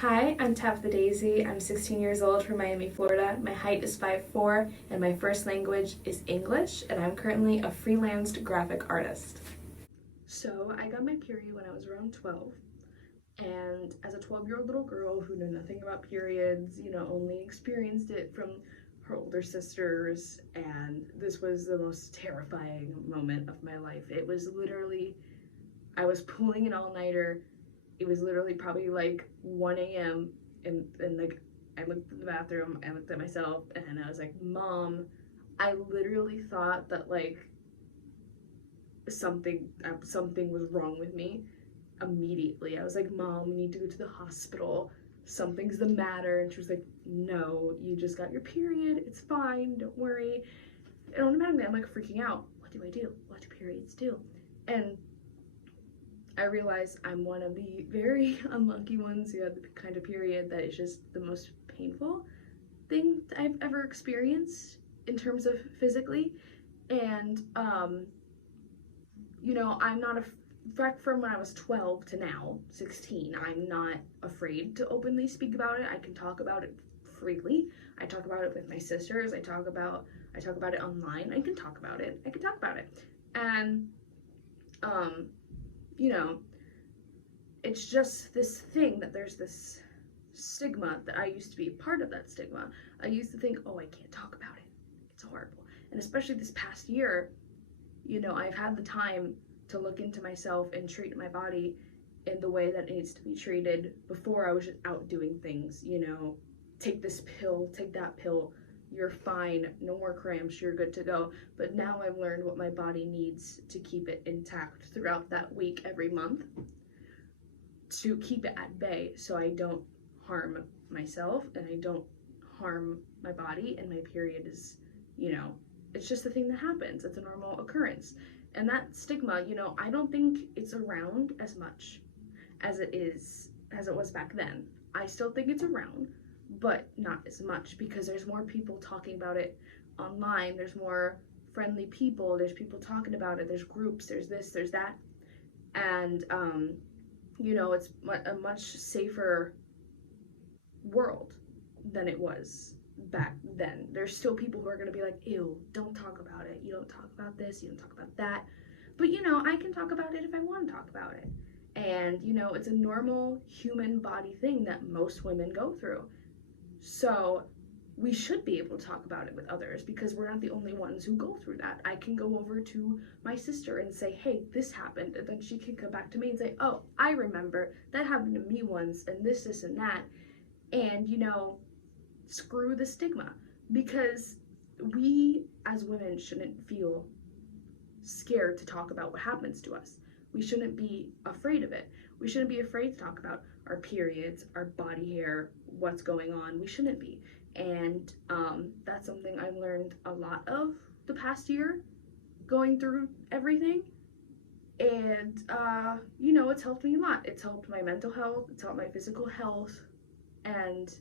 Hi, I'm Tabitha Daisy. I'm 16 years old from Miami, Florida. My height is 5'4", and my first language is English, and I'm currently a freelanced graphic artist. So I got my period when I was around 12, and as a 12-year-old little girl who knew nothing about periods, only experienced it from her older sisters, and this was the most terrifying moment of my life. It was literally, I was pulling an all-nighter. It was literally probably like 1 a.m. and like I looked in the bathroom, I looked at myself, and I was like, Mom, I literally thought that like something was wrong with me immediately. I was like, Mom, we need to go to the hospital. Something's the matter. And she was like, No, you just got your period. It's fine. Don't worry. And automatically I'm like freaking out. What do I do? What do periods do? And I realize I'm one of the very unlucky ones who had the kind of period that is just the most painful thing I've ever experienced in terms of physically. And I'm not from when I was 12 to now 16, I'm not afraid to openly speak about it. I can talk about it freely. I talk about it with my sisters. I talk about it online. I can talk about it. And you know, it's just this thing that there's this stigma that I used to be a part of that stigma. I used to think, oh, I can't talk about it. It's horrible. And especially this past year, I've had the time to look into myself and treat my body in the way that it needs to be treated. Before, I was just out doing things, take this pill, take that pill, you're fine, no more cramps, you're good to go. But now I've learned what my body needs to keep it intact throughout that week every month, to keep it at bay so I don't harm myself and I don't harm my body. And my period is, it's just a thing that happens. It's a normal occurrence. And that stigma, I don't think it's around as much as it was back then. I still think it's around, but not as much, because there's more people talking about it online. There's more friendly people. There's people talking about it. There's groups. There's this, there's that. And, it's a much safer world than it was back then. There's still people who are going to be like, ew, don't talk about it. You don't talk about this. You don't talk about that. But, I can talk about it if I want to talk about it. And, it's a normal human body thing that most women go through. So we should be able to talk about it with others, because we're not the only ones who go through that. I can go over to my sister and say, hey, this happened. And then she can come back to me and say, oh, I remember that happened to me once, and this, and that. And, screw the stigma, because we as women shouldn't feel scared to talk about what happens to us. We shouldn't be afraid of it. We shouldn't be afraid to talk about our periods, our body hair, what's going on. We shouldn't be. And that's something I've learned a lot of the past year, going through everything. And, it's helped me a lot. It's helped my mental health. It's helped my physical health. And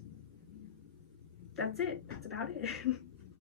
that's it. That's about it.